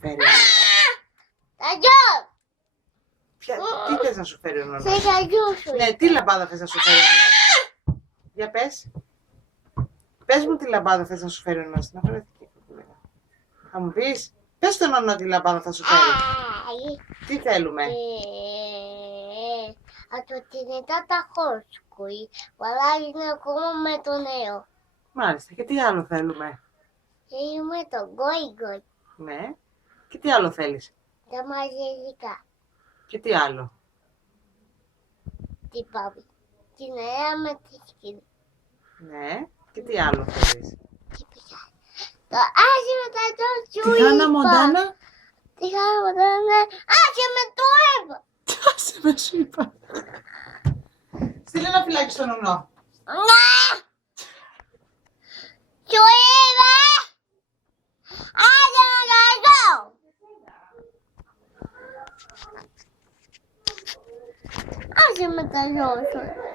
Φέρει ο νονός. Τι θες να σου φέρει ο νονός? Ναι, τι λαμπάδα θες να σου φέρει ο νονός? Για πες. Πες μου τι λαμπάδα θες να σου φέρει ο νονός. Θα μου πεις. Πες στον νονό τι λαμπάδα θα σου φέρει. Τι θέλουμε? Ατοτινητάτα χόρσκουι, αλλά είναι ακόμα με το νέο. Μάλιστα. Και τι άλλο θέλουμε? Είμαι το γκόι γκόι, Ναι. Και τι άλλο θέλεις? τα μαζελικά, Και τι άλλο? τι πάμε. Την νέα με τη σκηνή. Ναι. Και τι άλλο θέλεις? Το άσυ με τα τόσο Τη Χάνα Μοντάνα. Τη Χάνα Μοντάνα, άσυ με το έβα. Άσε με σου είπα. Στείλε ένα φυλάκι στον νονό. Ναι! Σου είπα! Άντε με το ζω! Άσε με τα ζω σου.